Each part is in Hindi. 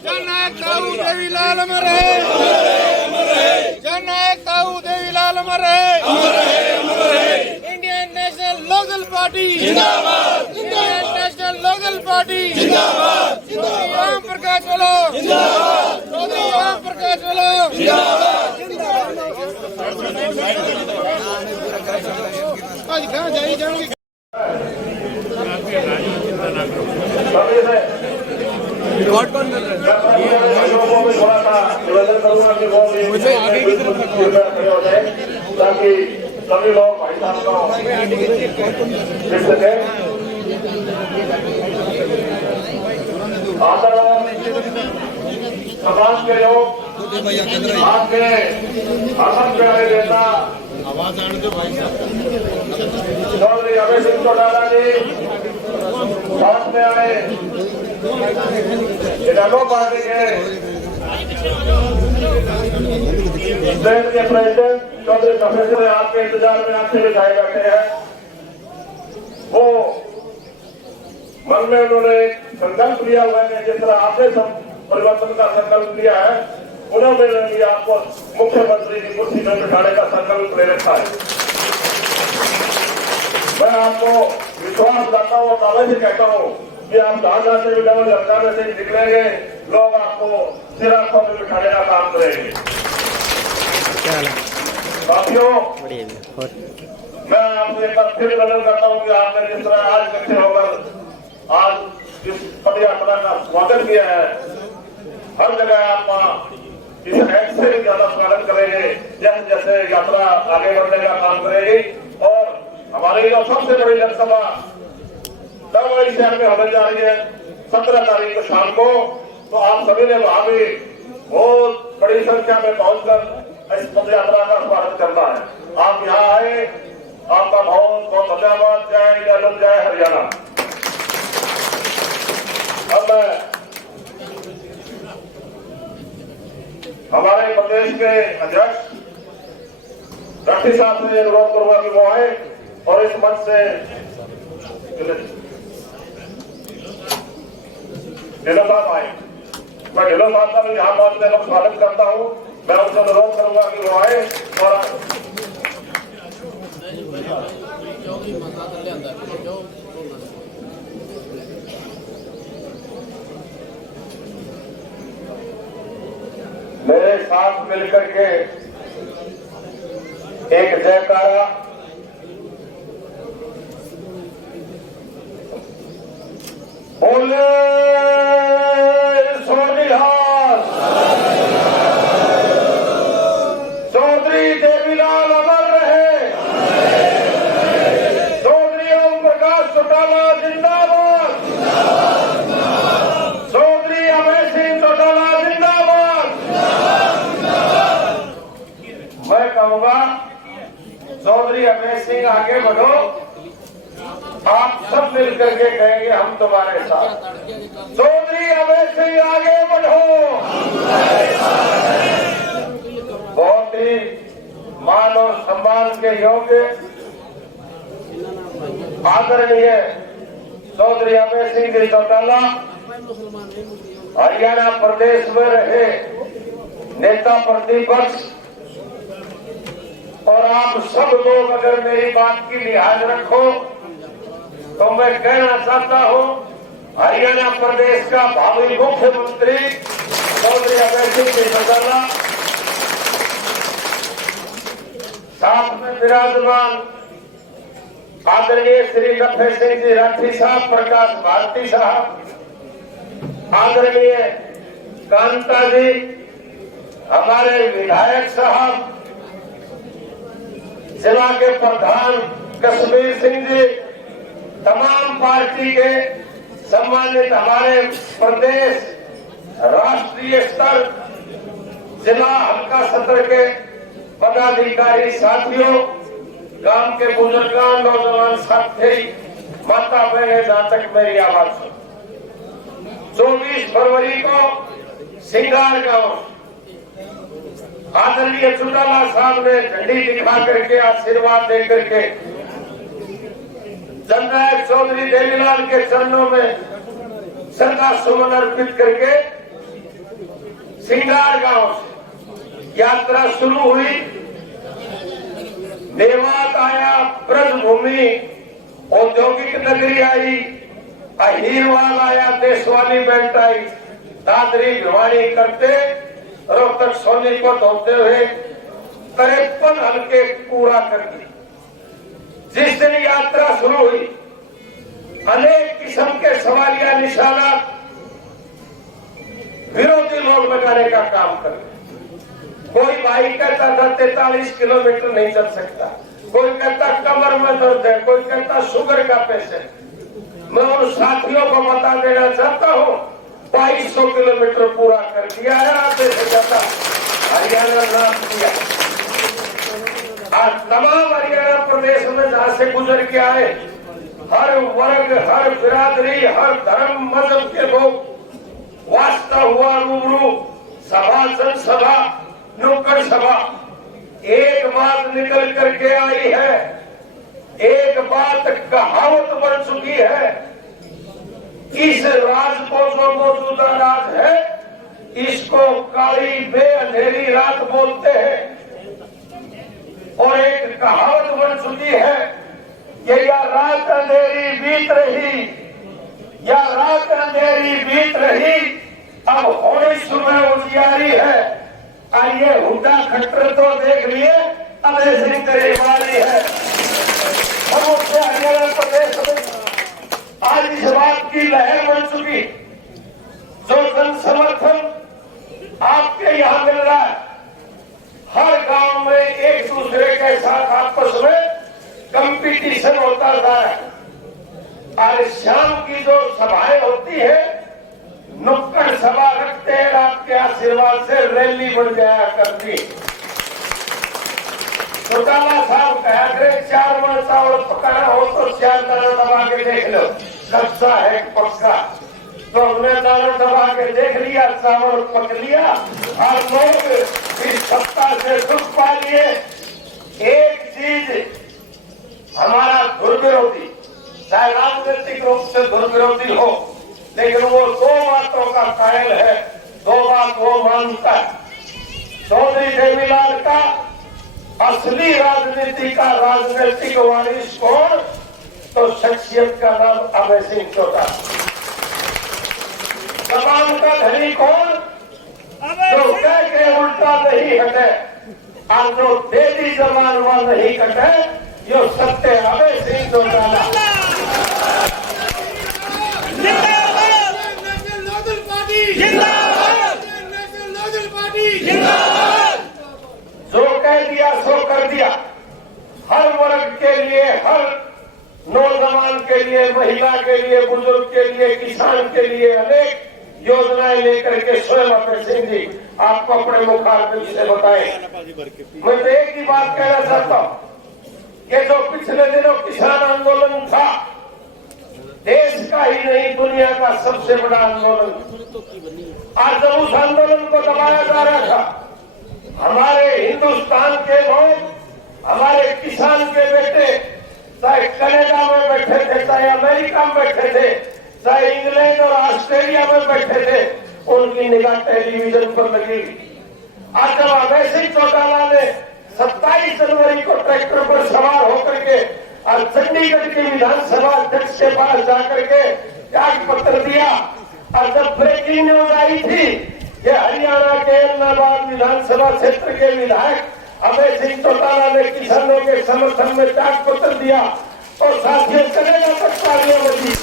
जननायक ताऊ देवीलाल अमर है, जननायक ताऊ देवीलाल अमर है। इंडियन नेशनल लोकल पार्टी जिंदाबाद, इंडियन नेशनल लोकल पार्टी जिंदाबाद, राम प्रकाश बोलो जिंदाबाद, राम प्रकाश बोलो जिंदाबाद। आज कहाँ जाइए जाएंगे कौन कर रहे हैं? मुझे आगे की तरफ ताकि सभी लोग भाई साहब को देख सके। समाज के लोग आपके असम प्यारे नेता आवाज आने दो भाई साहब चौधरी अभय सिंह चौटाला जी साथ में आए। इनामो पार्टी के देश के प्रेसिडेंट चौधरी प्रोफेसर आपके इंतजार में आपसे बिठाए बैठे हैं। वो मन में उन्होंने संकल्प लिया हुआ है, जिस तरह आपने परिवर्तन का संकल्प लिया है, उन्होंने भी आपको मुख्यमंत्री की कुर्सी में बिठाने का संकल्प ले रखा है। मैं आपको विश्वास दिलाता हूँ, दावे से कहता हूँ कि आप जहां से भी डबल सरकार से निकलेंगे, लोग आपको सिराखों में बिठाने का काम करेंगे। साथियों, मैं आपसे एक बार फिर नजर करता हूँ कि आपने जिस तरह आज इकट्ठे होकर आज इस पद यात्रा का स्वागत किया है, हर जगह आप इस एक्ट से भी ज्यादा स्वागत करेंगे जैसे जैसे यात्रा आगे बढ़ने का काम करेगी। और हमारे लिए सबसे बड़ी जनसभा दरबारी शहर में होने जा रही है 17 तारीख को शाम को। तो आप सभी ने वहां भी बहुत बड़ी संख्या में पहुंचकर इस पद यात्रा का स्वागत करना है। आप यहाँ आए, आपका बहुत बहुत धन्यवाद। जय जय जय हरियाणा। अब मैं हमारे प्रदेश के अध्यक्ष राठी साहब से अनुरोध करूंगा कि वो आए और इस मंच से ढिलो साहब आए। मैं ढिलो साहब का भी यहाँ पहुंचने का स्वागत करता हूँ। मैं उनसे अनुरोध करूंगा कि वो आए और मेरे साथ मिलकर के एक जयकारा बोले सोनिहाल चौधरी देवीलाल अमर रहे, चौधरी ओम प्रकाश चौटाला जिंदाबाद, चौधरी अभय सिंह चौटाला जिंदाबाद। मैं कहूंगा चौधरी अभय सिंह आगे बढ़ो, आप सब मिलकर के कहेंगे हम तुम्हारे साथ। चौधरी अभय सिंह आगे बढ़ो। बहुत ही मान और सम्मान के योग्य आदरणीय चौधरी अभय सिंह जी चौटाला हरियाणा प्रदेश में रहे नेता प्रतिपक्ष। और आप सब लोग अगर मेरी बात की लिहाज रखो तो मैं कहना चाहता हूं, हरियाणा प्रदेश का भावी मुख्यमंत्री चौधरी अभय सिंह जी चौटाला, साथ में विराजमान आदरणीय श्री लखन सिंह जी राठी साहब, प्रकाश भारती साहब, आदरणीय कांता जी, हमारे विधायक साहब, जिला के प्रधान कश्मीर सिंह जी, तमाम पार्टी के सम्मानित हमारे प्रदेश राष्ट्रीय स्तर जिला हल्का सत्र के पदाधिकारी साथियों, गांव के बुजुर्गान, नौजवान साथी, माता बहने, जहां तक मेरी आवाज सुन, 24 फरवरी को सिंगार गांव आदरणीय चौटाला साहब ने झंडी दिखा करके आशीर्वाद दे करके जननायक चौधरी देवीलाल के चरणों में श्रद्धा सुमन अर्पित करके सिंगार गांव से यात्रा शुरू हुई, मेवात आया, ब्रजभूमि औद्योगिक नगरी आई, अहीरवाल आया, देशवाली बेल्ट आई, दादरी भिवाड़ी करते रोहतक सोनीपत होते हुए 53 हल्के पूरा कर दिए। जिस दिन यात्रा शुरू हुई, अनेक किस्म के सवालिया निशाना विरोधी लोग लगाने का काम कर रहे। कोई भाई कहता था 43 किलोमीटर नहीं चल सकता, कोई कहता कमर में दर्द है, कोई कहता शुगर का पेशेंट। मैं उन साथियों को बता देना चाहता हूँ 2200 किलोमीटर पूरा कर दिया है। आधे से ज्यादा हरियाणा नाम दिया। आज तमाम हरियाणा प्रदेश में जहाँ से गुजर के आए, हर वर्ग, हर बिरादरी, हर धर्म मजहब के लोग वास्ता हुआ रूबरू, सभा, जनसभा, नुक्कड़ सभा, एक बात निकल करके आई है, एक बात कहावत बन चुकी है। इस राज को जो मौजूदा राज है, इसको काली बेअंधेरी रात बोलते हैं। और एक कहावत बन चुकी है कि या रात अंधेरी बीत रही, या रात अंधेरी बीत रही, अब होनी सुबह उजियारी है। आइए हुड्डा खट्टर तो देख लिए, अभय सिंह करीवाली है। हम उससे हरियाणा प्रदेश में आज इस बात की लहर बन चुकी, जो जन समर्थन आपके यहाँ मिल रहा है। हर गांव में एक दूसरे के साथ आपस में कंपटीशन होता था। आज शाम की जो सभाएं होती है, नुक्कड़ सभा रखते हैं, आपके आशीर्वाद से रैली बन जाया करती। चौटाला साहब कहा करें 4 मन चावल पकाना हो तो 4 दाना दबा के देख लो, कच्चा है पक्का। तो हमने दाना दबा के देख लिया, चावल पक लिया, और लोग इस सत्ता से सुख पा लिए। एक चीज हमारा दुर्विरोधी, चाहे राजनीतिक रूप से दुर्विरोधी हो, लेकिन वो 2 बातों का कायल है, 2 बात वो मानता है। चौधरी देवीलाल का असली राजनीति का राजनीतिक वारिस कौन? तो शख्सियत का नाम अभय सिंह चौटाला। जबान का धनी कौन? जो कह के उल्टा नहीं हटे, और जो तेजी जबान में नहीं कटे, यो सत्य अभय सिंह चौटाला। जो कह दिया सो कर दिया। हर वर्ग के लिए, हर नौजवान के लिए, महिला के लिए, बुजुर्ग के लिए, किसान के लिए अनेक योजनाएं लेकर के स्वयं अभय सिंह जी आपको अपने मुखारबिन से बताएं। मैं तो एक ही बात कहना चाहता हूं कि जो पिछले दिनों किसान आंदोलन था, देश का ही नहीं दुनिया का सबसे बड़ा आंदोलन, आज जब उस आंदोलन को दबाया जा रहा था, हमारे हिंदुस्तान के लोग, हमारे किसान के बेटे, चाहे कनाडा में बैठे थे, चाहे अमेरिका में बैठे थे, चाहे इंग्लैंड और ऑस्ट्रेलिया में बैठे थे, उनकी निगाह टेलीविजन पर लगी। आज जब अभय सिंह चौटाला ने 27 जनवरी को ट्रैक्टर पर सवार होकर के और चंडीगढ़ के विधानसभा अध्यक्ष के पास जाकर के त्याग पत्र दिया, और जब ब्रेकिंग न्यूज आई थी कि हरियाणा के एलनाबाद विधानसभा क्षेत्र के विधायक अभय सिंह चौटाला ने किसानों के समर्थन में त्याग पत्र दिया, तो साथियों कनेडा तक तालियां बजी।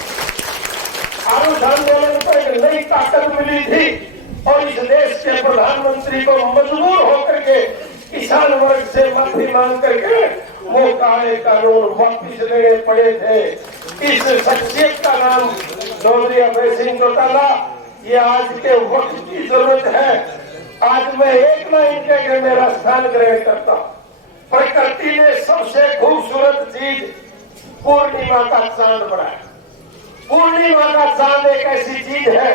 उस आंदोलन को एक नई ताकत मिली थी, और इस देश के प्रधानमंत्री को मजबूर होकर के किसान वर्ग से माफी मांग करके वो काले कानून वापिस लेने पड़े थे। इस शख्सियत का नाम चौधरी अभय सिंह चौटाला। ये आज के वक्त की जरूरत है। आज मैं एक लाइन के मेरा स्थान ग्रहण करता हूँ। प्रकृति ने सबसे खूबसूरत चीज पूर्णिमा का चांद बनाया। पूर्णिमा का चांद एक ऐसी चीज है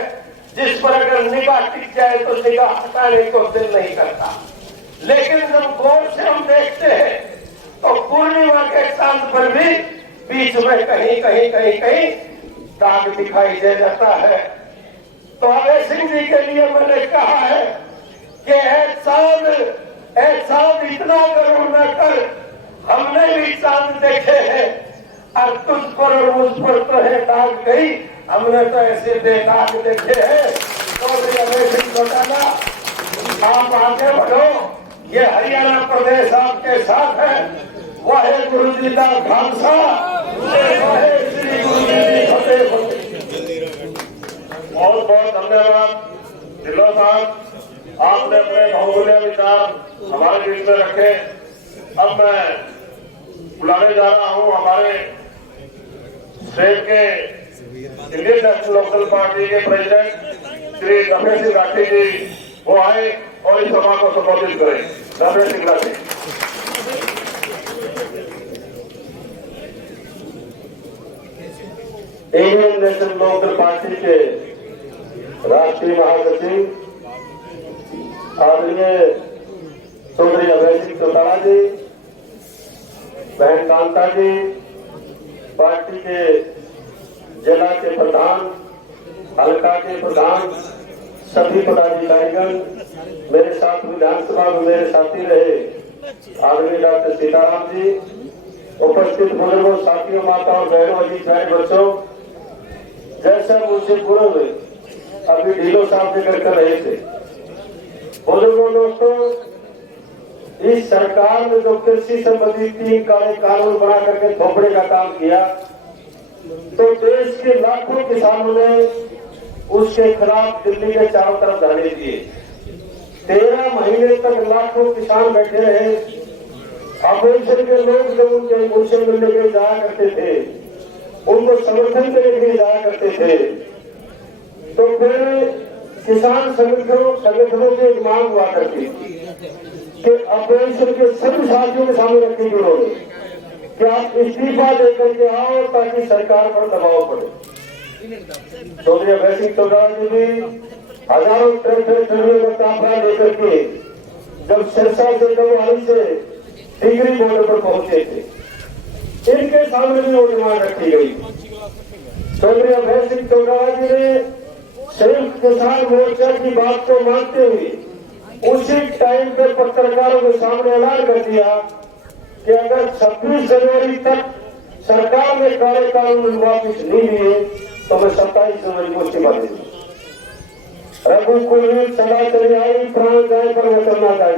जिस पर अगर निगाह टिक जाए तो निगाह हटाने को दिल नहीं करता, लेकिन जब गौर से हम देखते हैं तो पूर्णिमा के चांद पर भी बीच में कहीं कहीं कहीं कहीं दाग दिखाई दे जाता है। तो अभय सिंह जी के लिए मैंने कहा है कि एहसान इतना करो न कर, हमने भी चांद देखे हैं और तुझ पर और मुझ पर तो है दाग गई, हमने तो ऐसे बेदाग देखे हैं। तो रमेश सिंह चौटाला, आप आगे बढ़ो, ये हरियाणा प्रदेश आपके साथ है। वाहे गुरु जी का खालसा, वाहे श्री गुरु जी फतेह फतेह। बहुत बहुत धन्यवाद ढिल्लों साहब, आपने अपने बहुमूल्य विचार हमारे बीच में रखे। अब मैं बुलाने जा रहा हूं हमारे स्टेट के इंडियन नेशनल लोकल पार्टी के प्रेसिडेंट श्री रमेश सिंह राठी जी, वो आए और इस सभा को संबोधित करें। Ramesh Singh Rathi. Indian national local party के राष्ट्रीय महासचिव आदरणीय चौधरी अभय सिंह चौटाला जी, बहन कांता जी, पार्टी के जिला के प्रधान, हल्का के प्रधान, सभी पदाधिकारीगण, मेरे साथ विधानसभा में मेरे साथी रहे आदरणीय डॉक्टर सीताराम जी, उपस्थित बुजुर्गों, साथियों, माताओं, बहनों, अजीत भाई, बच्चों, जैसा मुझसे पूर्व अभी ढीलो साहब जिक्र कर रहे थे। बुजुर्गों, दोस्तों, इस सरकार ने जो कृषि संबंधी 3 काले कानून बना करके थोपड़े का काम किया, तो देश के लाखों किसानों ने उसके खिलाफ दिल्ली के चारों तरफ धरने दिए। 13 महीने तक लाखों किसान बैठे रहे। अपोजिशन के लोग जब उनके मोर्चे मिलने के लिए जाया करते थे, उनको समर्थन देने के लिए जाया करते थे, तो फिर किसान संगठनों की एक मांग हुआ करती कि अपोजिशन के सभी साथियों के सामने रखी गई उन्होंने कि आप इस्तीफा देकर के आओ ताकि सरकार पर दबाव पड़े। चौधरी अभय सिंह चौटाला जी भी हजारों ट्रैक्टर का काफला लेकर के जब सिरसा से गवाही से टिकरी बॉर्डर पर पहुंचे थे, इनके सामने भी वो डिमांड रखी गई। चौधरी अभय सिंह चौटाला जी ने संयुक्त किसान मोर्चा की बात को मानते हुए उसी टाइम पे पत्रकारों के सामने ऐलान कर दिया कि अगर 26 जनवरी तक सरकार ने काले कानून वापिस नहीं लिए तो मैं 27 जनवरी को इस्तीफा दे दूंगा। रघु कुलवीर सदा चली आई, प्राण जाए पर वचन आई।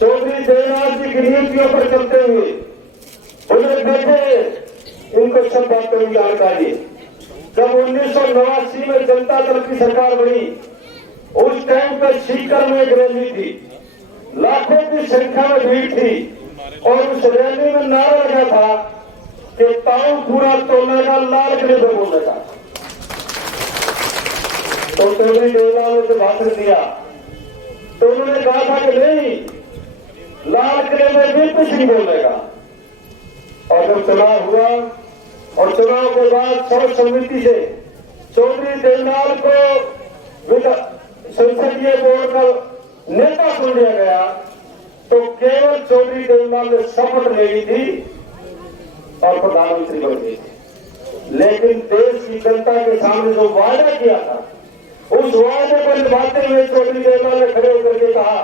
चौधरी देवनाथ जी की नीतियों पर चलते हुए उन्हें बैठे, इनको सब बातों की जानकारी है। जब 1989 में जनता दल की सरकार बनी, उस टाइम पर सीकर में एक रैली थी, लाखों की संख्या में भीड़ थी और उस रैली में नारा लगा था कि ताऊ पूरा तोड़ने का, लाल किले पर बोलने का। तो चौधरी देवनाथ ने जब भाषण दिया तो उन्होंने कहा था कि नहीं, लाल किले में भी कुछ नहीं बोलेगा। और जब चुनाव हुआ और चुनाव के बाद सर्व समिति से चौधरी देवनाथ को संसदीय बोर्ड का नेता चुन लिया गया, तो केवल चौधरी देवनाथ ने शपथ ले ली थी और प्रधानमंत्री बन गए थे। लेकिन देश की जनता के सामने जो वायदा किया था, उस वायदे को निभाते हुए चौधरी देवनाथ ने खड़े होकर के कहा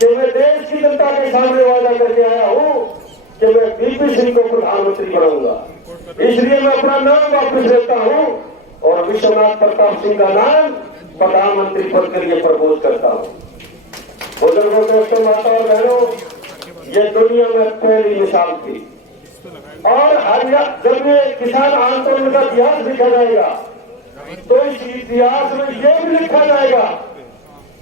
कि मैं देश की जनता के सामने वायदा करके आया हूं कि मैं बीपी सिंह को प्रधानमंत्री बनाऊंगा, इसलिए मैं अपना नाम वापस लेता हूं और विश्वनाथ प्रताप सिंह का नाम प्रधानमंत्री पद के लिए प्रपोज करता हूं। बुजुर्गों, दोस्तों, माता और बहनों, ये दुनिया में पहली मिसाल थी। और जब ये किसान आंदोलन का इतिहास लिखा जाएगा तो इस इतिहास में ये भी लिखा जाएगा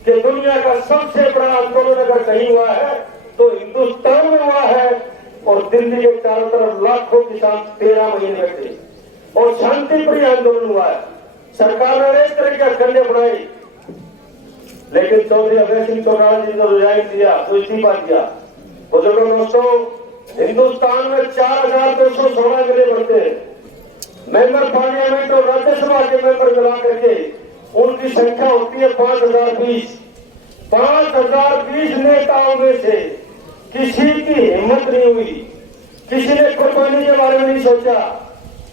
कि दुनिया का सबसे बड़ा आंदोलन अगर कहीं हुआ है तो हिंदुस्तान में हुआ है। और दिल्ली के चारों तरफ लाखों किसान 13 महीने बैठे और शांतिप्रिय आंदोलन हुआ है। सरकार ने अनेक तरह के खंडे बनाई, लेकिन चौधरी अभय सिंह चौटाला जी ने रिजाइन दिया, तो इस्तीफा दिया। बुजुर्गों, दोस्तों, हिंदुस्तान में 4216 जिले बनते हैं। मेंबर पार्लियामेंट और राज्यसभा के मेंबर मिला करके उनकी संख्या होती है 5020। 5020 नेताओं में से किसी की हिम्मत नहीं हुई, किसी ने कुर्बानी के बारे में नहीं सोचा,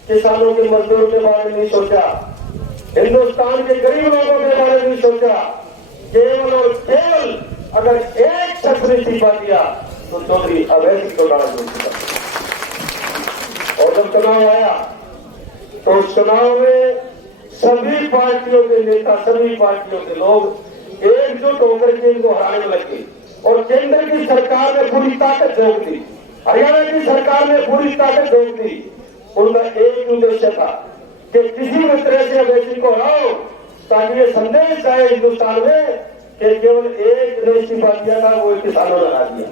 किसानों के मजदूर के बारे में नहीं सोचा, हिंदुस्तान के गरीब लोगों के बारे में नहीं सोचा, केवल और केवल अगर एक शख्स ने इस्तीफा दिया तो चौधरी अभय सिंह चौटाला जी इस्तीफा। और जब चुनाव आया तो उस चुनाव में सभी पार्टियों के नेता, सभी पार्टियों के लोग एकजुट होकर के इनको हराने में लगे और केंद्र की सरकार ने पूरी ताकत झोंक दी, हरियाणा की सरकार ने पूरी ताकत झोंक दी। उनका एक उद्देश्य था कि किसी भी तरह से अभय सिंह को हराओ ताकि ये संदेश आए हिंदुस्तान में कि केवल एक ने इस्तीफा दिया था, वो किसानों ने हरा दिया।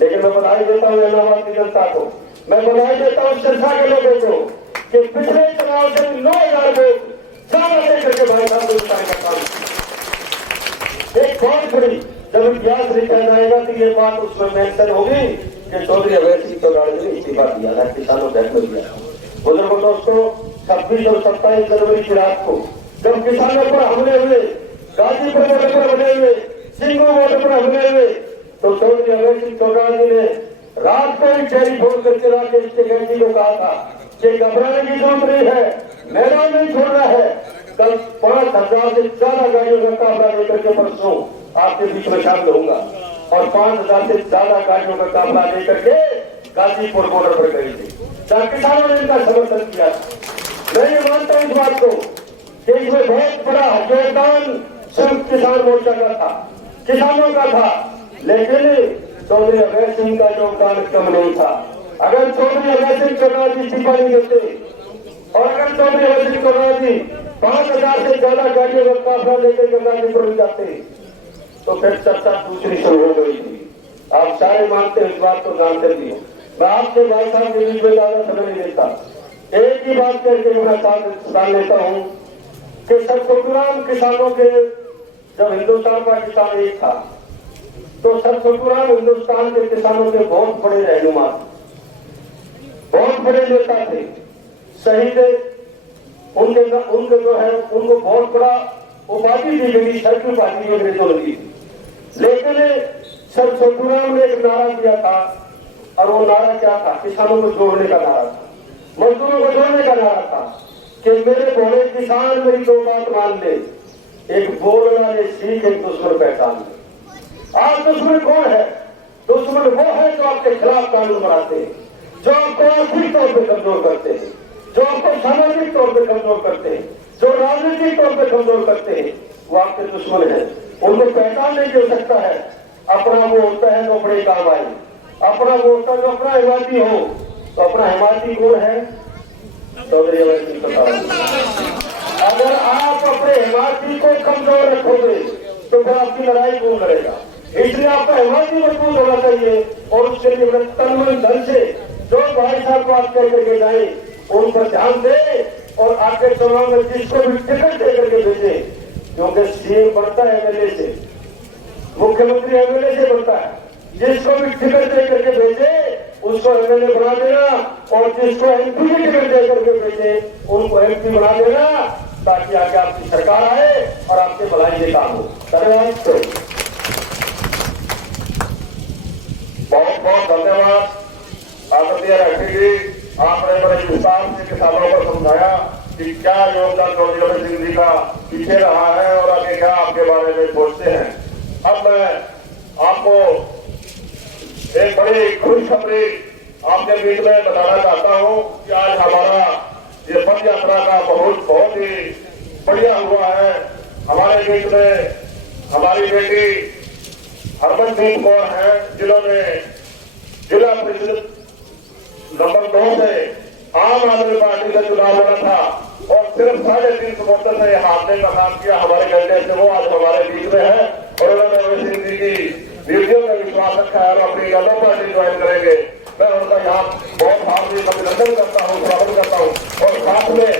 लेकिन मैं बधाई देता हूँ इलाहाबाद की जनता को, मैं बधाई देता हूँ सिरसा के लोगों को कि पिछले चुनाव से 9,000 वोट ज्यादा लेकर के भाई साहब हिंदुस्तान का काम एक बहुत बड़ी जब इतिहास लिखा जाएगा तो ये बात उसमें मेंशन होगी कि चौधरी अभय सिंह चौटाला जी ने इस्तीफा दिया था, किसानों को हक दिया। बुजुर्गों दोस्तों, 26 और 27 जनवरी की रात को जब किसानों पर हमले हुए, गाजीपुर बॉर्डर पर हमले हुए, सिंगू बॉर्डर पर हमले हुए, तो चौधरी अभय सिंह चौटाला जी ने रात को ही टेलीफोन करके राकेश टिकैत जी को कहा था कि घबराने की जरूरत नहीं है, मैदान नहीं छोड़ना है। कल 5,000 से ज्यादा गाड़ियों का काफिला लेकर के परसों आपके बीच में शामिल होऊंगा और 5,000 से ज्यादा गाड़ियों का काफिला लेकर के गाजीपुर बॉर्डर पर गई थी, जहां किसानों ने इनका समर्थन किया। मैं ये मानता हूं इस बात को कि इसमें बहुत बड़ा योगदान संयुक्त किसान मोर्चा का था, किसानों का था, लेकिन चौधरी अभय सिंह का योगदान कम नहीं था। अगर चौधरी अभय सिंह चौटाला जी इस्तीफा नहीं देते और अगर चौधरी अभय सिंह चौटाला जी 5,000 से ज्यादा गाड़ियों का काफिला लेकर गाजीपुर जाते तो फिर चर्चा दूसरी शुरू हो गई थी। आप सारे मानते हैं, इस बात को जानते भी। मैं आपके भाई साहब के बीच में ज्यादा समय नहीं देता, एक ही बात करके मैं साथ डाल लेता हूं कि सरसोपुराम किसानों के जब हिंदुस्तान का किसान एक था तो सरसोपुराम हिंदुस्तान के किसानों के बहुत बड़े रहनुमा थे, बहुत बड़े नेता थे, शहीद उनके जो है उनको बहुत बड़ा उपाधि दी गई, सर की उपाधि अंग्रेजों ने दी। लेकिन सरसोपुराम ने एक नारा दिया था और वो नारा क्या था? किसानों को जोड़ने का नारा था, मजदूरों को जोड़ने का नारा था कि मेरे भोले किसान मेरी दो बात मान ले, एक बोलना ले सीख, एक दुश्मन पहचान ले। आज दुश्मन कौन है? दुश्मन वो है जो आपके खिलाफ कानून बनाते हैं, जो आपको आर्थिक तौर पर कमजोर करते हैं, जो आपको सामाजिक तौर पर कमजोर करते हैं, जो राजनीतिक तौर पर कमजोर करते हैं, वो आपके दुश्मन है। उनको पहचान नहीं दे सकता है। अपना वो होता है जो बड़े काम आए, अपना वो होता है जो अपना हिमायती हो। तो अपना हिमायती कौन है? चौधरी अभय सिंह चौटाला। अगर आप अपने हिमायती को कमजोर रखोगे तो फिर आपकी लड़ाई कौन करेगा? इसलिए आपका हिमायती मजबूत होना चाहिए और उसके लिए तन मन धन से जो भाई साहब बात करके जाए उन पर ध्यान दे और आगे चुनाव में जिसको भी टिकट दे करके भेजे, क्योंकि सीएम बढ़ता है एमएलए से, मुख्यमंत्री एमएलए से बढ़ता है। जिसको भी टिकट दे करके भेजे उसको एमएलए बना देना और जिसको एमपी की टिकट दे करके भेजे उनको एमपी बना देना, ताकि आगे आपकी सरकार आए और आपके भलाई के काम हो। धन्यवाद। बहुत बहुत धन्यवाद आदरणीय राठी जी, आपने बड़े विस्तार से किसानों को समझाया कि क्या योगदान चौधरी अभय सिंह जी का पीछे रहा है और आगे क्या आपके बारे में सोचते हैं। अब मैं आपको एक बड़ी खुशखबरी आपके बीच में बताना चाहता हूं कि आज हमारा ये पद यात्रा का बहुत ही बढ़िया हुआ है। हमारे बीच में हमारी बेटी हरमनप्रीत कौर है, जिन्होंने जिला परिषद नंबर 2 से आम आदमी पार्टी से चुनाव लड़ा था और सिर्फ 350 वोटों से हारने का काम किया हमारे गड्ढे से। वो आज हमारे बीच में है और उन्होंने अभय सिंह जी की वीडियो में विश्वास रखा है और अपनी येलो पार्टी ज्वाइन करेंगे। मैं उनका यहाँ बहुत हार्दिक अभिनंदन करता हूँ, स्वागत करता हूँ। और साथ में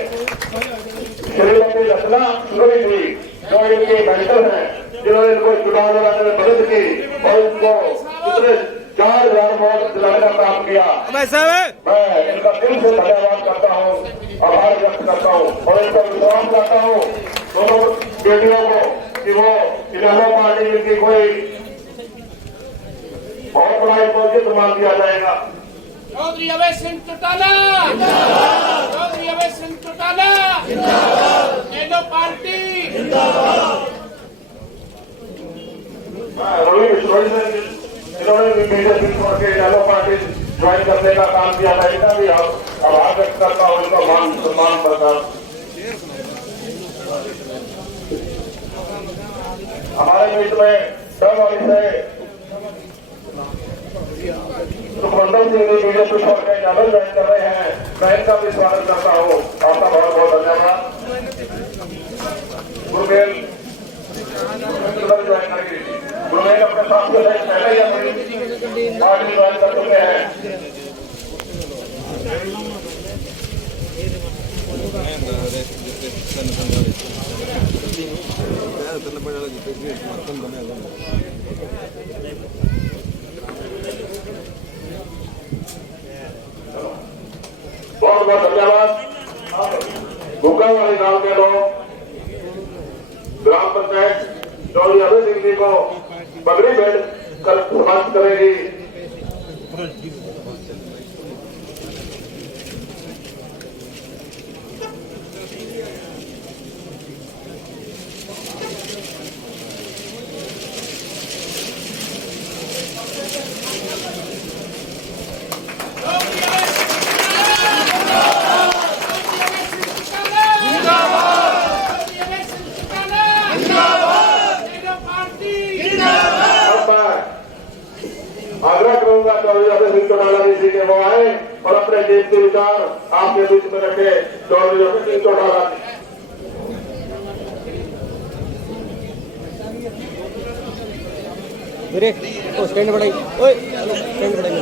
श्रीमती रचना सुनोई जी जो इनके मेंटर हैं, जिन्होंने इनको चुनाव लड़ाने में मदद की और उनको इतने 4,000 वोट दिलाने का काम किया। मैं इनका दिल से धन्यवाद करता हूँ, आभार व्यक्त करता हूँ और इनको विश्वास करता हूँ दोनों बेटियों को कि वो इलाहा पार्टी की कोई बहुत बड़ा प्रोजेक्ट मान दिया जाएगा। Chaudhary Abhay Singh Chautala, Chaudhary Abhay Singh Chautala, yellow party. Join करने का काम किया था, इनका भी आभार व्यक्त करता हूँ, इनका मान सम्मान प्रदान। हमारे बीच में डबवाड़ी से सुखमंदर सिंह जी बीजेपी छोड़ के यादव ज्वाइन कर रहे हैं, मैं इनका भी स्वागत करता हूँ। आपका बहुत बहुत धन्यवाद। गुरमेल ज्वाइन करेंगे, गुरमेल अपने साथियों से पहले ही अपनी पार्टी ज्वाइन कर चुके हैं। बहुत बहुत धन्यवाद। भूकावाली गांव के लोग ग्राम पंचायत चौधरी अभय सिंह जी को पगड़ी भेंट कर समाप्त करेगी। आग्रह करूंगा चौधरी अभय सिंह चौटाला जी के वो आए और अपने कीमती विचार आपके बीच में रखे। चौधरी अभय सिंह चौटाला स्टैंड बढ़ाई, स्टैंड बढ़ाई।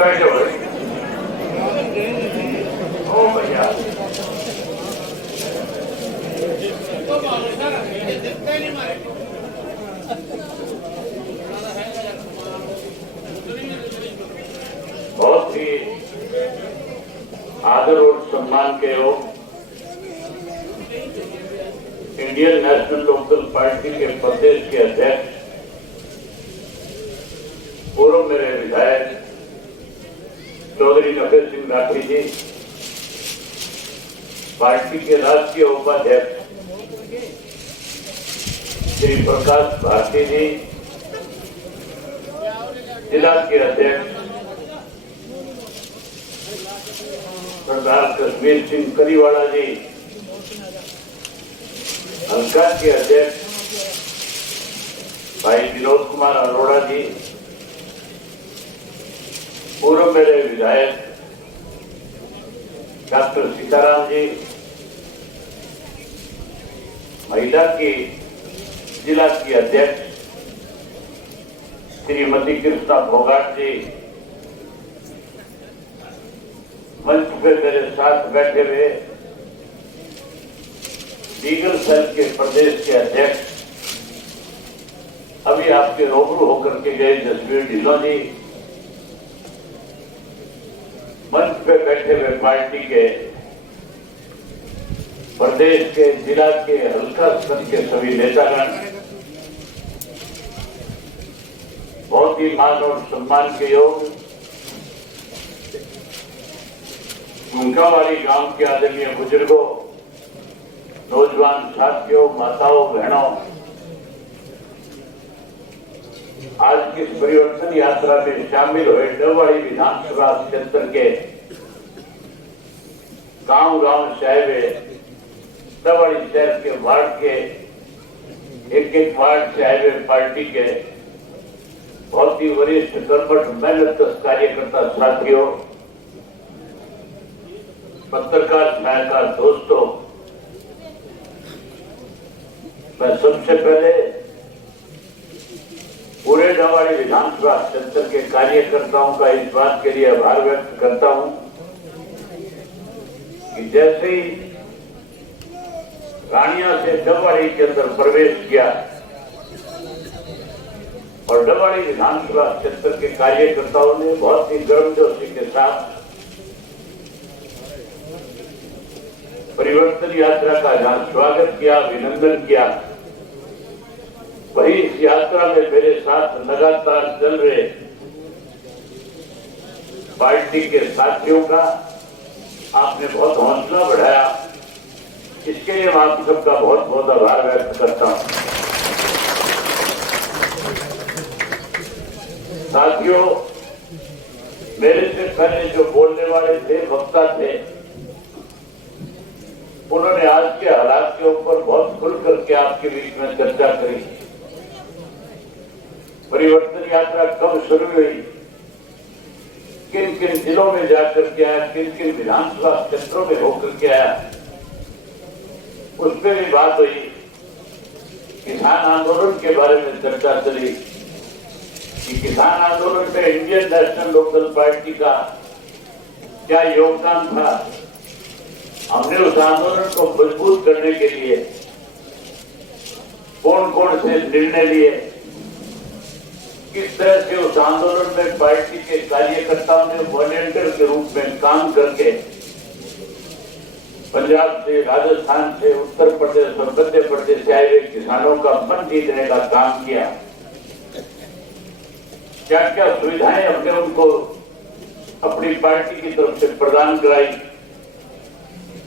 बैठ जाओ भैया। बहुत ही आदर और सम्मान के हो इंडियन नेशनल लोकल पार्टी के प्रदेश के अध्यक्ष, पूर्व मेरे विधायक चौधरी नफेर सिंह राठी जी, पार्टी के राष्ट्रीय उपाध्यक्ष श्री प्रकाश भारती जी, जिला के अध्यक्ष सरदार कश्मीर सिंह करीवाला जी, हल्का के अध्यक्ष भाई विनोद कुमार अरोड़ा जी, पूर्व मेरे विधायक डॉक्टर सीताराम जी, महिला की जिला की अध्यक्ष श्रीमती कृष्णा भोगाट जी, मंच पे मेरे साथ बैठे हुए लीगल सेल के प्रदेश के अध्यक्ष, अभी आपके रूबरू होकर के गए जसवीर ढिल्लों जी, मंच पे बैठे हुए पार्टी के प्रदेश के जिला के हल्का स्तर के सभी नेतागण, बहुत ही मान और सम्मान के योग भूकावाली गांव के आदरणीय बुजुर्गों, नौजवान साथियों, माताओं, बहनों, आज की इस परिवर्तन यात्रा में शामिल हुए डबवाड़ी विधानसभा क्षेत्र के गांव-गांव से हुए डबवाड़ी शहर के वार्ड के एक वार्ड से हुए पार्टी के बहुत ही वरिष्ठ कर्मठ मेहनत कार्यकर्ता साथियों, पत्रकार छायाकार दोस्तों, मैं सबसे पहले पूरे डबवाड़ी विधानसभा क्षेत्र के कार्यकर्ताओं का इस बात के लिए आभार व्यक्त करता हूं जैसे ही रानिया से डबवाड़ी के अंदर प्रवेश किया और डबवाड़ी विधानसभा क्षेत्र के कार्यकर्ताओं ने बहुत ही गर्मजोशी के साथ परिवर्तन यात्रा का जहां स्वागत किया, अभिनंदन किया, वही इस यात्रा में मेरे साथ लगातार चल रहे पार्टी के साथियों का आपने बहुत हौसला बढ़ाया। इसके लिए मैं आप सबका बहुत बहुत आभार व्यक्त करता हूं। साथियों, मेरे से पहले जो बोलने वाले थे, वक्ता थे, उन्होंने आज के हालात के ऊपर बहुत खुल करके आपके बीच में चर्चा करी। परिवर्तन यात्रा कब शुरू हुई, किन किन जिलों में जाकर के आया, किन किन विधानसभा क्षेत्रों में होकर के आया, उस पर भी बात हुई। किसान आंदोलन के बारे में चर्चा चली कि किसान आंदोलन में इंडियन नेशनल लोकदल पार्टी का क्या योगदान था। हमने उस आंदोलन को मजबूत करने के लिए कौन कौन से निर्णय लिए, किस तरह से उस आंदोलन में पार्टी के कार्यकर्ताओं ने वॉलंटियर के रूप में काम करके पंजाब से, राजस्थान से, उत्तर प्रदेश और मध्य प्रदेश से आए हुए किसानों का मन जीतने का काम किया। क्या क्या सुविधाएं हमने उनको अपनी पार्टी की तरफ से प्रदान कराई,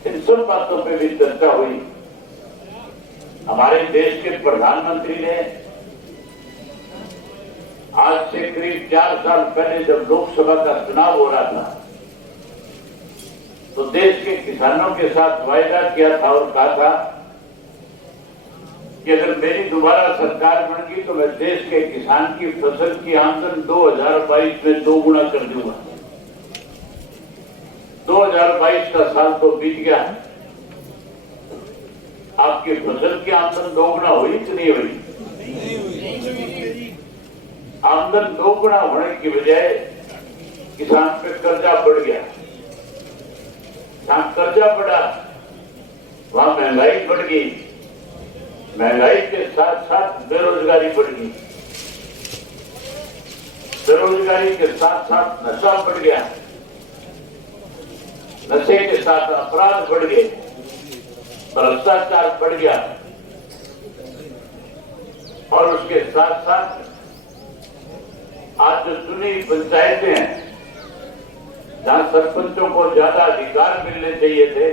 इन सब बातों पे भी चर्चा हुई। हमारे देश के प्रधानमंत्री ने आज से करीब 4 साल पहले जब लोकसभा का चुनाव हो रहा था तो देश के किसानों के साथ वायदा किया था और कहा था कि अगर मेरी दोबारा सरकार बन गई तो मैं देश के किसान की फसल की आमदन 2022 में 2 गुना कर दूंगा। 2022 का साल तो बीत गया, आपकी फसल की आमदन 2 गुना हुई कि नहीं हुई? आमदन 2 गुना होने की बजाय किसान पे कर्जा बढ़ गया। जहां कर्जा बढ़ा वहां महंगाई बढ़ गई, महंगाई के साथ साथ बेरोजगारी बढ़ गई, बेरोजगारी के साथ साथ नशा बढ़ गया, नशे के साथ अपराध बढ़ गए, भ्रष्टाचार बढ़ गया और उसके साथ साथ आज जो चुनी पंचायतें हैं जहां सरपंचों को ज्यादा अधिकार मिलने चाहिए थे,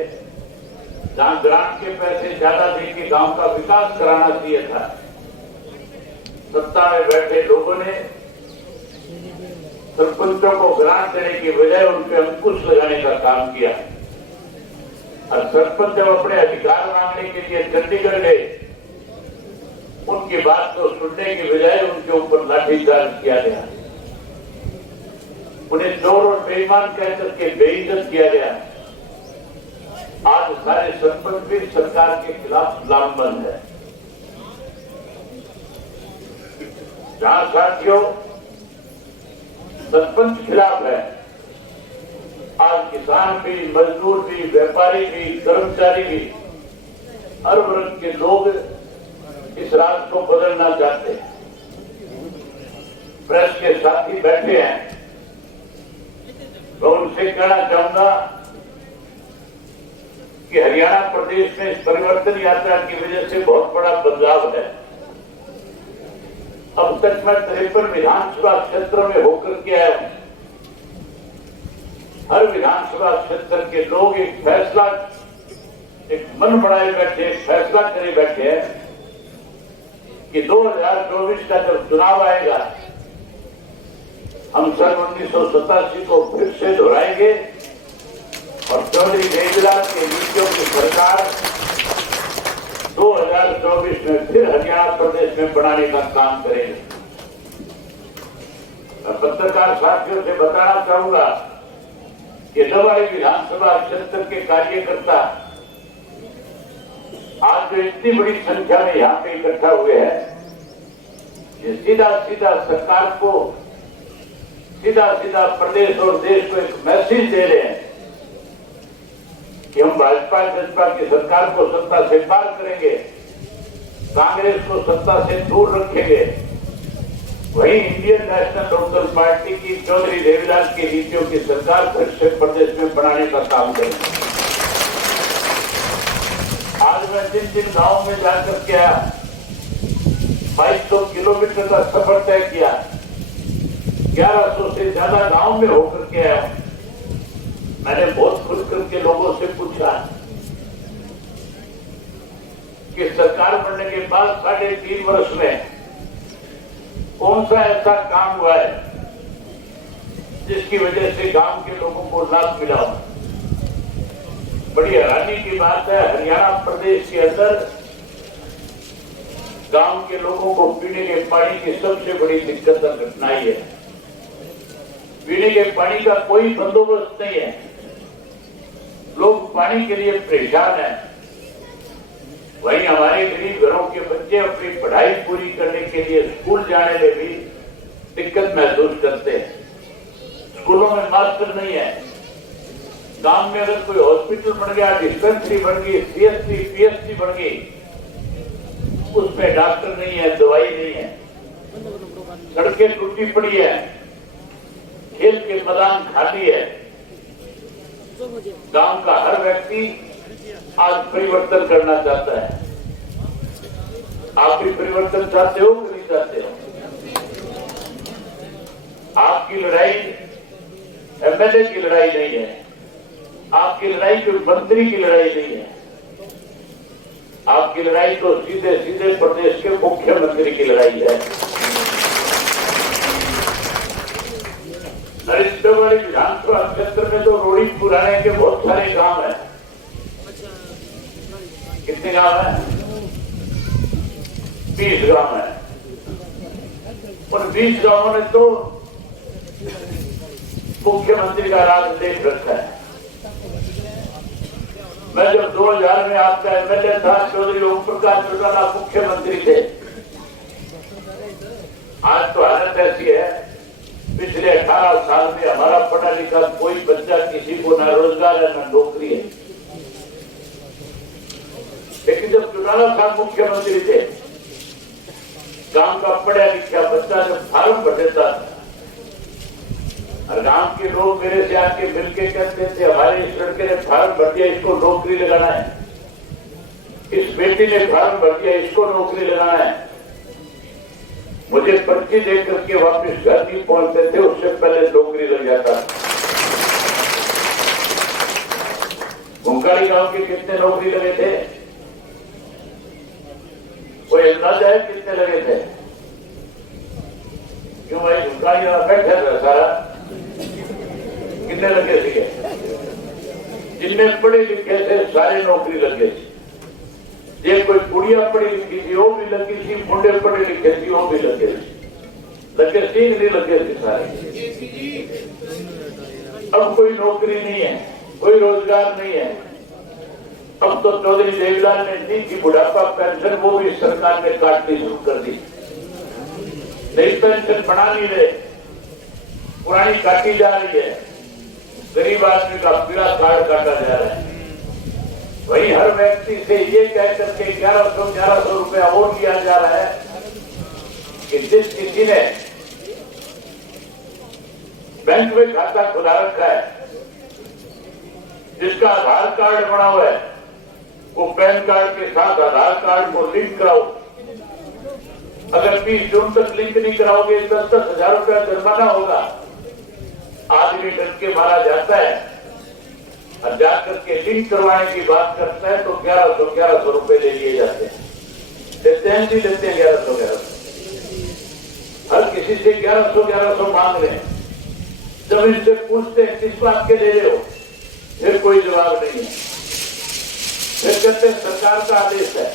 जहां ग्रांट के पैसे ज्यादा देके गांव का विकास कराना चाहिए था, सत्ता में बैठे लोगों ने सरपंचों को ग्रांट देने की बजाय उन पर अंकुश लगाने का काम किया। और सरपंच जब अपने अधिकार मांगने के लिए चंडीगढ़ गए, उनकी बात को सुनने की बजाय उनके ऊपर लाठीचार्ज किया गया, उन्हें चोर और बेईमान कहकर के बेइज्जत किया गया। आज सारे सरपंच भी सरकार के खिलाफ लामबंद है। जहां साथियों सरपंच खिलाफ है, आज किसान भी, मजदूर भी, व्यापारी भी, कर्मचारी भी, हर वर्ग के लोग इस राज को बदलना चाहते हैं। प्रेस के साथी बैठे हैं, मैं उनसे कहना चाहूंगा कि हरियाणा प्रदेश में इस परिवर्तन यात्रा की वजह से बहुत बड़ा बदलाव है। अब तक मैं 53 विधानसभा क्षेत्रों में होकर के आया हूं। हर विधानसभा क्षेत्र के लोग एक फैसला, एक मन बनाए बैठे, एक फैसला करे बैठे हैं कि 2024 का जब चुनाव आएगा हम सन 1987 को फिर से दोहराएंगे और चौधरी देवीलाल के नीतियों की सरकार 2024 में फिर हरियाणा प्रदेश में बनाने का काम करेंगे। मैं पत्रकार साथियों से बताना चाहूंगा कि डबवाड़ी विधानसभा क्षेत्र के कार्यकर्ता आज जो इतनी बड़ी संख्या में यहां पे इकट्ठा हुए हैं, ये सीधा सीधा सरकार को, सीधा सीधा प्रदेश और देश को एक मैसेज दे रहे हैं कि कि हम भाजपा जनता की सरकार को सत्ता से पार करेंगे, कांग्रेस को सत्ता से दूर रखेंगे, वहीं इंडियन नेशनल लोकदल पार्टी की चौधरी देवीलाल की नीतियों की सरकार फिर से प्रदेश में बनाने का काम करेंगे। आज मैं जिन गांव में जाकर के आया, 2200 किलोमीटर का सफर तय किया, 1100 से ज्यादा गांव में होकर के आया। मैंने बहुत खुल करके लोगों से पूछा कि सरकार बनने के बाद 3.5 वर्ष में कौन सा ऐसा काम हुआ है जिसकी वजह से गांव के लोगों को लाभ मिला हो। बड़ी हैरानी की बात है, हरियाणा प्रदेश के अंदर गांव के लोगों को पीने के पानी की सबसे बड़ी दिक्कत और कठिनाई है। पीने के पानी का कोई बंदोबस्त नहीं है, लोग पानी के लिए परेशान हैं। वहीं हमारे गरीब घरों के बच्चे अपनी पढ़ाई पूरी करने के लिए स्कूल जाने में भी दिक्कत महसूस करते हैं। स्कूलों में मास्टर नहीं है, गांव में अगर कोई हॉस्पिटल बन गया, डिस्पेंसरी बन गई, सीएससी पीएससी बन गई, उसमें डॉक्टर नहीं है, दवाई नहीं है, सड़कें टूटी पड़ी है, खेल के मैदान खाली है। गांव का हर व्यक्ति आज परिवर्तन करना चाहता है। आप भी परिवर्तन चाहते हो कि नहीं चाहते हो? आपकी लड़ाई एमएलए की लड़ाई नहीं है, आपकी लड़ाई कोई मंत्री की लड़ाई नहीं है, आपकी लड़ाई तो सीधे सीधे प्रदेश के मुख्यमंत्री की लड़ाई है। नरेंद्रवाड़ी विधानसभा क्षेत्र में तो रोड़ी पुराने के बहुत सारे गांव हैं। कितने गांव हैं? 20 गांव हैं। उन 20 गांवों ने तो मुख्यमंत्री का राज देख रखा है। मैं जब 2000 में आपका एमएलए था, चौधरी ओम प्रकाश चौटाला मुख्यमंत्री थे। आज तो हालत ऐसी है, पिछले 18 साल में हमारा पढ़ा लिखा कोई बच्चा किसी को न रोजगार है न नौकरी है। लेकिन जब चौटाला साहब मुख्यमंत्री थे, गांव का पढ़ा लिखा बच्चा जब फार्म भरता था और गांव के लोग मेरे से आके मिलके कहते थे, हमारे इस लड़के ने फार्म भर दिया, इसको नौकरी लगाना है, इस बेटी ने फार्म भर दिया, इसको नौकरी लगाना है। मुझे पर्ची देख करके वापस घर नहीं पहुंचते थे, उससे पहले नौकरी लग जाता। गुंगाड़ी गांव के कितने नौकरी लगे थे? कोई अंदाजा है कितने लगे थे? क्यों भाई गुंगाड़ी गांव बैठे था सारा, कितने लगे थे? जिनमें पढ़े लिखे थे सारे नौकरी लगे थे। ये कोई कुड़िया पढ़ी लिखी थी वो भी लगी थी, मुंडे पढ़े लिखे थी वो भी लगे थे, लगे सीख नहीं लगे थे सारे। अब कोई नौकरी नहीं है, कोई रोजगार नहीं है। अब तो चौधरी देवीलाल ने दी थी बुढ़ापा पेंशन, वो भी सरकार ने काटनी शुरू कर दी। नई पेंशन बना नहीं रहे, पुरानी काटी जा रही है। गरीब आदमी का पीला कार्ड काटा जा रहा है। वही हर व्यक्ति से ये कह करके 1100 रुपया और लिया जा रहा है कि जिस किसी ने बैंक में खाता खुला रखा है, जिसका आधार कार्ड बना हुआ है, वो पैन कार्ड के साथ आधार कार्ड को लिंक कराओ। अगर 20 जून तक लिंक नहीं कराओगे 10-10 हजार रुपया जुर्माना होगा। आदमी डर के मारा जाता है और जाकर के लिंक करवाने की बात करता है तो 1100 रुपए ले लिए जाते हैं। लेते हैं नहीं लेते हैं 1100। हर किसी से 1100 मांग रहे हैं। जब इनसे पूछते हैं किस बात के ले रहे हो, फिर कोई जवाब नहीं है। फिर कहते हैं सरकार का आदेश है।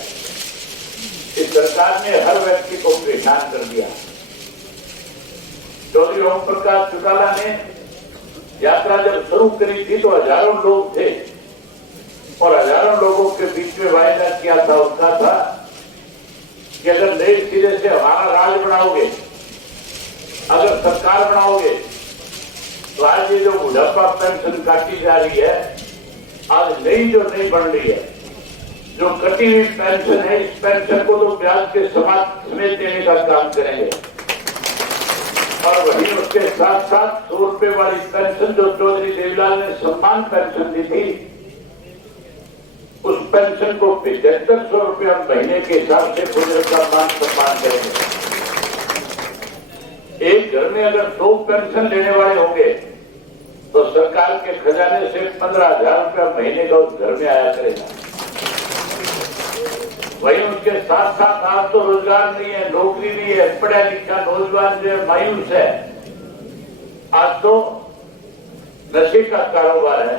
इस सरकार ने हर व्यक्ति को परेशान कर दिया। चौधरी ओम प्रकाश चौटाला ने यात्रा जब शुरू करी थी तो हजारों लोग थे और हजारों लोगों के बीच में वायदा किया था, उसका था कि अगर नए सिरे से हमारा राज बनाओगे, अगर सरकार बनाओगे, तो आज ये जो बुढ़ापा पेंशन काटी जा रही है आज नई जो नई बन रही है, जो कटी हुई पेंशन है, इस पेंशन को तो ब्याज के समेत देने का काम करेंगे। और वहीं उसके साथ साथ 100 रुपए वाली पेंशन जो चौधरी देवीलाल ने सम्मान पेंशन दी थी, उस पेंशन को 7500 रुपया महीने के हिसाब से बुजुर्ग का मान सम्मान करेंगे। एक घर में अगर 2 पेंशन लेने वाले होंगे तो सरकार के खजाने से 15,000 रुपया महीने का उस घर में आया करेगा। वहीं उसके साथ साथ आज तो रोजगार नहीं है, नौकरी नहीं है, पढ़ा लिखा नौजवान जो है मायूस है। आज तो नशे का कारोबार है।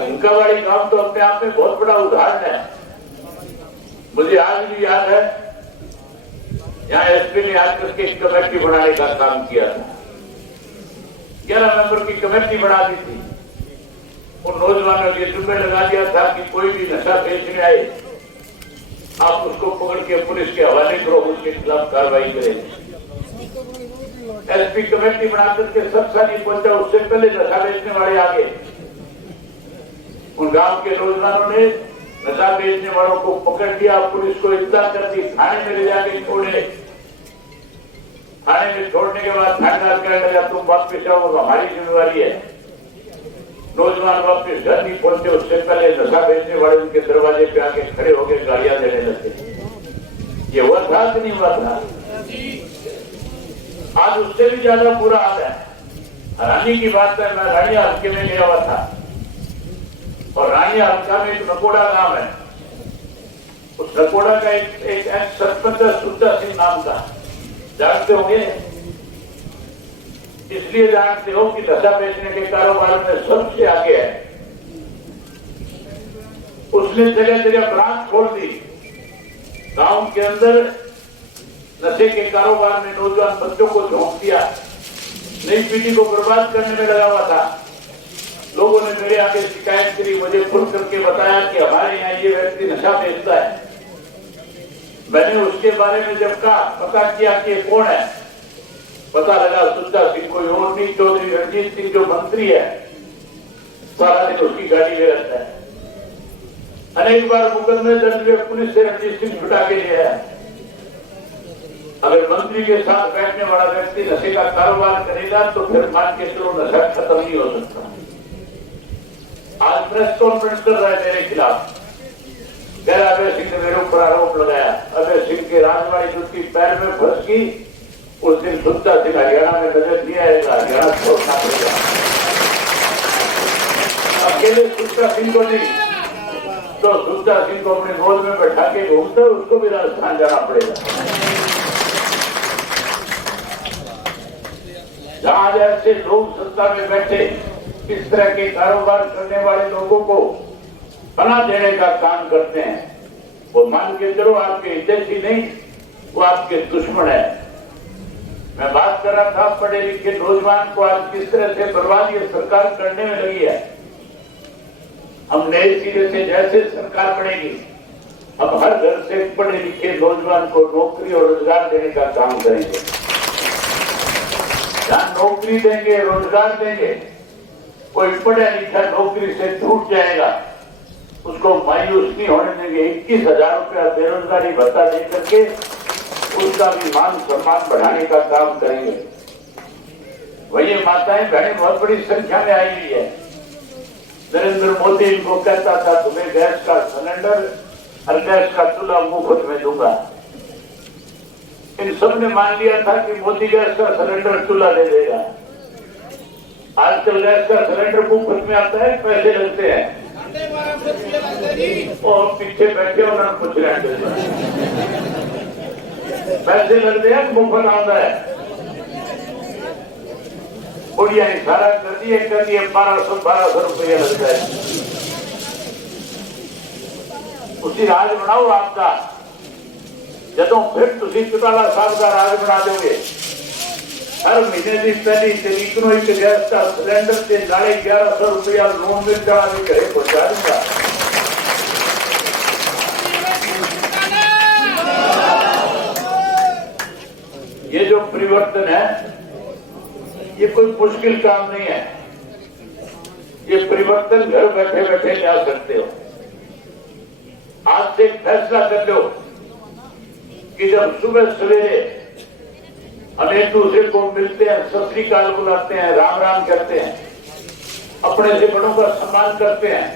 हुंकावाड़ी गांव तो अपने आप में बहुत बड़ा उदाहरण है। मुझे आज भी याद है, यहाँ एसपी ने आज करके एक कमेटी बनाने का काम किया था। 11 मेंबर की कमेटी बना दी थी। उन नौजवानों ने जुम्मे लगा दिया था कि कोई भी नशा बेचने आए, आप उसको पकड़ के पुलिस के हवाले करो, उसके खिलाफ कार्रवाई करें। एसपी कमेटी बना करके सब सारी पहुंचा, उससे पहले नशा बेचने वाले आगे। उन गांव के नौजवानों ने नशा बेचने वालों को पकड़ लिया, पुलिस को इत्तला कर दी, थाने में ले जाके छोड़े। थाने में छोड़ने के बाद थानेदार कहने लगा तुम वापिस आओ, हमारी जिम्मेवारी है। नौजवान वापिस घर नहीं पहुंचे, उससे पहले नशा बेचने वाले उनके दरवाजे पे आके खड़े होकर गालियां देने लगे। ये हुआ था कि नहीं हुआ था? आज उससे भी ज्यादा बुरा हाल है। हैरानी की बात है, मैं रानिया हल्के में गया हुआ था और रानिया हल्का में एक नकोड़ा गांव है। उस नकोड़ा का एक सरपंच सुद्धा सिंह नाम का, जानते होंगे। इसलिए जानते हो कि नशा बेचने के कारोबार में सबसे आगे है। उसने जगह जगह ब्रांच खोल दी। गांव के अंदर नशे के कारोबार में नौजवान बच्चों को झोंक दिया, नई पीढ़ी को बर्बाद करने में लगा हुआ था। लोगों ने मेरे आगे शिकायत करी, मुझे खुल करके बताया कि हमारे यहाँ ये व्यक्ति नशा बेचता है। मैंने उसके बारे में जब कहा, पता किया कि कौन है, पता लगा सुद्धा सिंह कोई और नहीं, चौधरी रणजीत सिंह जो मंत्री है, सारा दिन उसकी गाड़ी में रहता है। अनेक बार मुकदमे दर्ज हुए, पुलिस से रणजीत सिंह छुटा के लिए है। अगर मंत्री के साथ बैठने वाला व्यक्ति नशे का कारोबार करेगा तो फिर मान के चलो नशा खत्म नहीं हो सकता। आज प्रेस कॉन्फ्रेंस कर रहा है मेरे खिलाफ, कह रहा अभय सिंह ने मेरे ऊपर आरोप लगाया। अभय सिंह के राजवाड़ी जुत्ती पैर में फंस गई, उस दिन सुद्धा सिंह हरियाणा में नजर नहीं आएगा, हरियाणा छोड़ना पड़ेगा। अकेले सुद्धा सिंह को नहीं तो सुद्धा सिंह को अपने गोद में बैठा के घूमते, उसको भी राजस्थान जाना पड़ेगा। जहां ऐसे लोग सत्ता में बैठे इस तरह के कारोबार करने वाले लोगों को पनाह देने का काम करते हैं, वो मान के चलो आपके हितैषी नहीं, वो आपके दुश्मन है। मैं बात कर रहा था पढ़े लिखे नौजवान को आज किस तरह से बर्बाद ये सरकार करने में लगी है। हम नए सिरे से जैसे सरकार बनेगी, अब हर घर से पढ़े लिखे नौजवान को नौकरी और रोजगार देने का काम करेंगे। जहां नौकरी देंगे, रोजगार देंगे, कोई पढ़ा लिखा नौकरी से छूट जाएगा, उसको मायूस नहीं होने देंगे। 21,000 रुपया बेरोजगारी भत्ता दे करके उसका भी मान सम्मान बढ़ाने का काम करेंगे। वही माताएं बहनें बहुत बड़ी संख्या में आई हुई है। नरेंद्र मोदी इनको कहता था तुम्हें गैस का सिलेंडर और गैस का चूल्हा मुफ्त में दूंगा। इन सब ने मान लिया था कि मोदी गैस का सिलेंडर चूल्हा दे देगा। आजकल गैस का सिलेंडर मुफ्त में आता है, पैसे लगते हैं और पीछे बैठे उन्होंने पूछ रहे हैं पैसे लगते हैं, मुफ्त आता है। बुढ़िया इशारा कर दिए 1200 रुपया लग जाए। उसी राज बनाओ आपका, जदों फिर तुम चौटाला साहब का राज बना दोगे। हर महीने की पहली तरीक को एक गैस का सिलेंडर से 1150 रुपया लोन मिल जाना भी घरे पहुंचा दूंगा। ये जो परिवर्तन है ये कोई मुश्किल काम नहीं है। ये परिवर्तन घर बैठे बैठे ला सकते हो। आज से फैसला कर लो कि जब सुबह सवेरे हम एक दूसरे को मिलते हैं, सत श्री अकाल बुलाते हैं, राम राम कहते हैं, अपने से बड़ों का सम्मान करते हैं,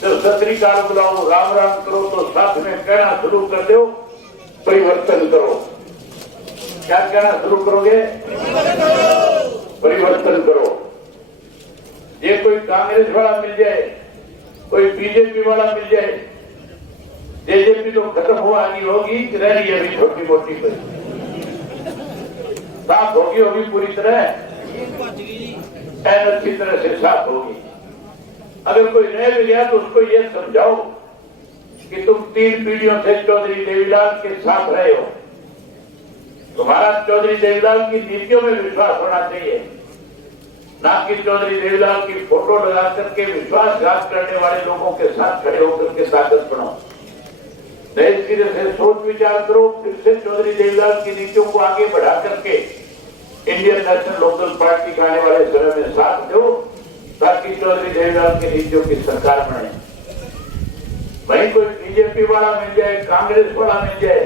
जब सत श्री अकाल बुलाओ, राम राम करो तो साथ में कहना शुरू कर दो, परिवर्तन करो। क्या कहना शुरू करोगे? परिवर्तन करो। ये कोई कांग्रेस वाला मिल जाए, कोई बीजेपी वाला मिल जाए, जेजेपी तो खत्म हुआ नहीं होगी, रह रही है अभी छोटी मोटी कोई साफ होगी पूरी तरह, अच्छी तरह से साफ होगी। अगर कोई रह भी गया तो उसको ये समझाओ कि तुम 3 पीढ़ियों से चौधरी देवीलाल के साथ रहे हो, तुम्हारा चौधरी देवीलाल की नीतियों में विश्वास होना चाहिए, ना कि चौधरी देवीलाल की फोटो लगा करके विश्वासघात करने वाले लोगों के साथ खड़े होकर के ताकत बनाओ। नए सिरे से सोच विचार करो, फिर से चौधरी देवीलाल की नीतियों को आगे बढ़ा करके इंडियन नेशनल लोकल पार्टी का आने वाले समय में साथ दो, ताकि चौधरी देवीलाल की नीतियों की सरकार बने। वहीं कोई बीजेपी वाला मिल जाए, कांग्रेस वाला मिल जाए,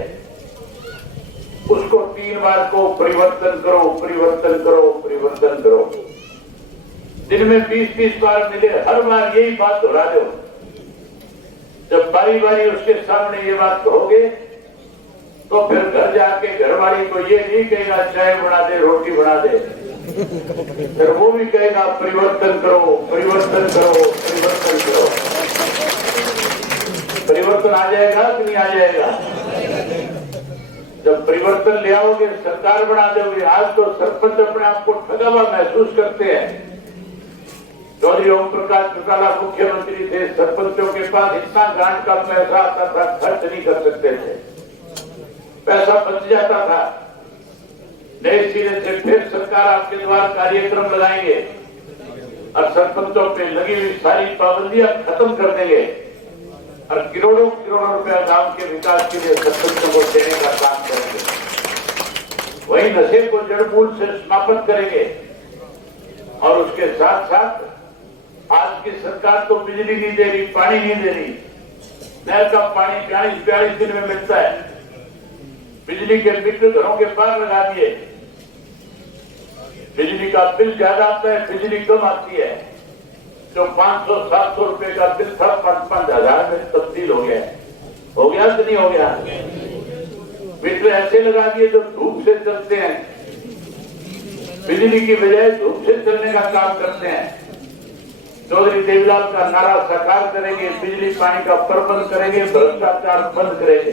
उसको 3 बार को परिवर्तन करो, परिवर्तन करो, परिवर्तन करो। दिन में 20-20 बार मिले, हर बार यही बात दोहरा दो। जब बारी बारी उसके सामने ये बात कहोगे तो फिर घर जाके घरवाली को ये नहीं कहेगा चाय बना दे, रोटी बना दे, फिर वो भी कहेगा परिवर्तन करो, परिवर्तन करो, परिवर्तन करो। परिवर्तन आ जाएगा कि नहीं आ जाएगा? जब परिवर्तन ले आओगे, सरकार बना दोगे। आज तो सरपंच अपने आप को ठगा हुआ महसूस करते हैं। चौधरी ओम प्रकाश चौटाला मुख्यमंत्री थे, सरपंचों के पास इतना ग्रांट का पैसा आता था, खर्च नहीं कर सकते थे, पैसा बच जाता था। नए सिरे से फिर सरकार आपके द्वारा कार्यक्रम लगाएंगे और सरपंचों पे लगी हुई सारी पाबंदियां खत्म कर देंगे और करोड़ों करोड़ों रुपया गांव के विकास के लिए सरपंचों को देने का काम करेंगे। वही नशे को जड़ मूल से समाप्त करेंगे और उसके साथ साथ आज की सरकार तो बिजली नहीं दे रही, पानी नहीं दे रही। नहर का पानी 42 दिन में मिलता है। बिजली के मीटर घरों के पार लगा दिए, बिजली का बिल ज्यादा आता है, बिजली कम आती है। जो 500-700 रुपए का बिल था 5,000 में तब्दील हो गया। हो गया कि नहीं हो गया? मीटर ऐसे लगा दिए जो धूप से चलते हैं, बिजली की बजाय धूप से चलने का काम करते हैं। चौधरी देवीलाल का नारा साकार करेंगे, बिजली पानी का प्रबंध करेंगे, भ्रष्टाचार बंद करेंगे।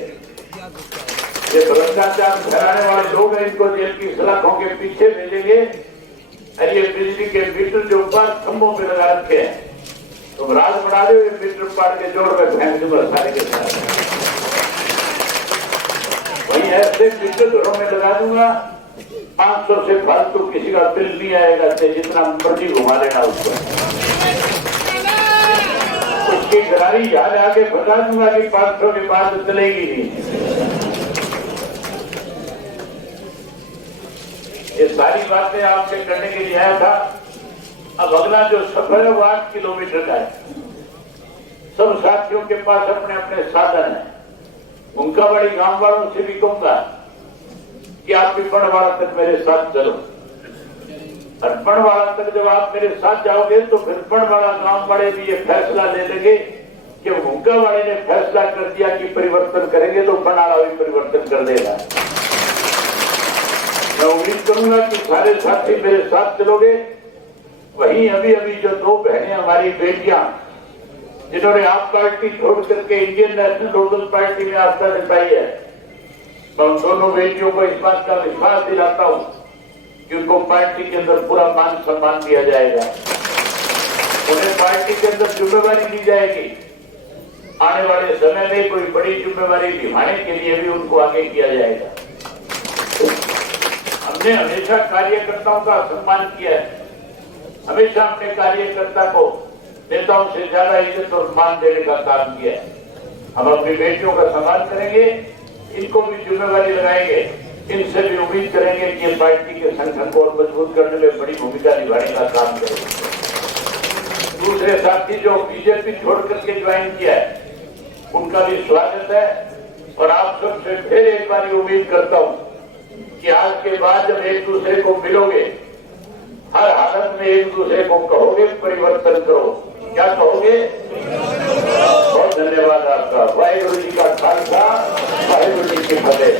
ये भ्रष्टाचार फैलाने वाले लोग हैं, इनको जेल की सलाखों के पीछे भेजेंगे और ये बिजली के मीटर जो ऊपर खंभों पे लगा रखे हैं, तुम राज बढ़ा दो, ये मीटर पाड़ के जोड़ में फेंक दो बरसाने के साथ। वही ऐसे मीटर घरों में लगा दूंगा, 500 से फालतू किसी का बिल नहीं आएगा, जितना मर्जी घुमा लेना उसको। उसकी गरारी याद आके बता दूंगा कि 500 के बाद चलेगी नहीं। ये सारी बातें आपसे करने के लिए आया था। अब अगला जो सफर है वो 8 किलोमीटर का है। सब साथियों के पास अपने अपने साधन है। उनका बड़ी गांव वालों से भी कहूंगा कि आप भी बनवाड़ा तक मेरे साथ चलो। और बनवाड़ा तक जब आप मेरे साथ जाओगे तो फिर बनवाड़ा गांव वाले भी ये फैसला ले लेंगे कि उनका वाले ने फैसला कर दिया कि परिवर्तन करेंगे तो बनवाड़ा भी परिवर्तन कर देगा। मैं उम्मीद करूंगा कि सारे साथी मेरे साथ चलोगे। वहीं अभी अभी जो 2 बहनें हमारी बेटियां जिन्होंने आप पार्टी छोड़ करके इंडियन नेशनल लोकल पार्टी में आस्था जताई है, मैं उन दोनों बेटियों को इस बात का विश्वास दिलाता हूं कि उनको पार्टी के अंदर पूरा मान सम्मान दिया जाएगा। उन्हें पार्टी के अंदर जिम्मेवारी दी जाएगी। आने वाले समय में कोई बड़ी जिम्मेवारी निभाने के लिए भी उनको आगे किया जाएगा। हमने हमेशा कार्यकर्ताओं का सम्मान किया है। हमेशा अपने कार्यकर्ता को नेताओं से ज्यादा इज्जत और मान देने का काम किया है। हम अपनी बेटियों का सम्मान करेंगे, इनको भी जिम्मेवारी लगाएंगे। इनसे भी उम्मीद करेंगे कि ये पार्टी के संगठन को और मजबूत करने में बड़ी भूमिका निभाने का काम करेंगे। दूसरे साथी जो बीजेपी छोड़ करके ज्वाइन किया है उनका भी स्वागत है। और आप सबसे फिर एक बार उम्मीद करता हूं कि आज के बाद जब एक दूसरे को मिलोगे हर हालत में एक दूसरे को कहोगे परिवर्तन करो। क्या कहोगे? बहुत धन्यवाद आपका। वाहिगुरु जी का खालसा, वाहिगुरु जी की फतेह।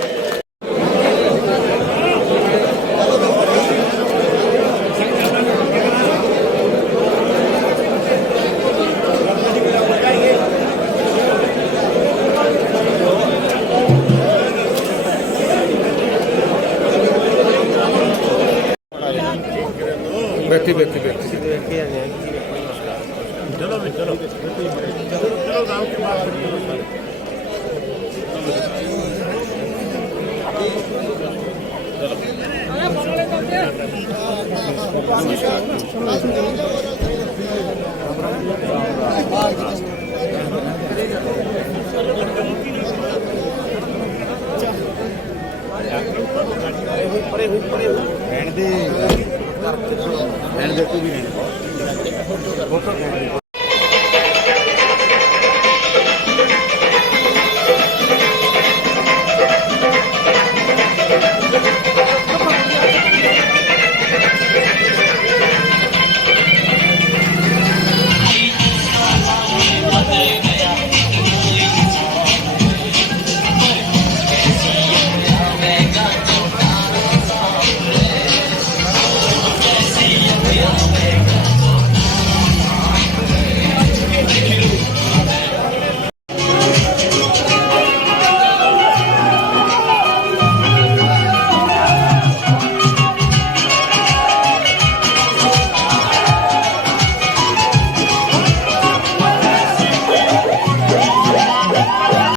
बैठी बैठी बैठी रहने दे तू भी रहने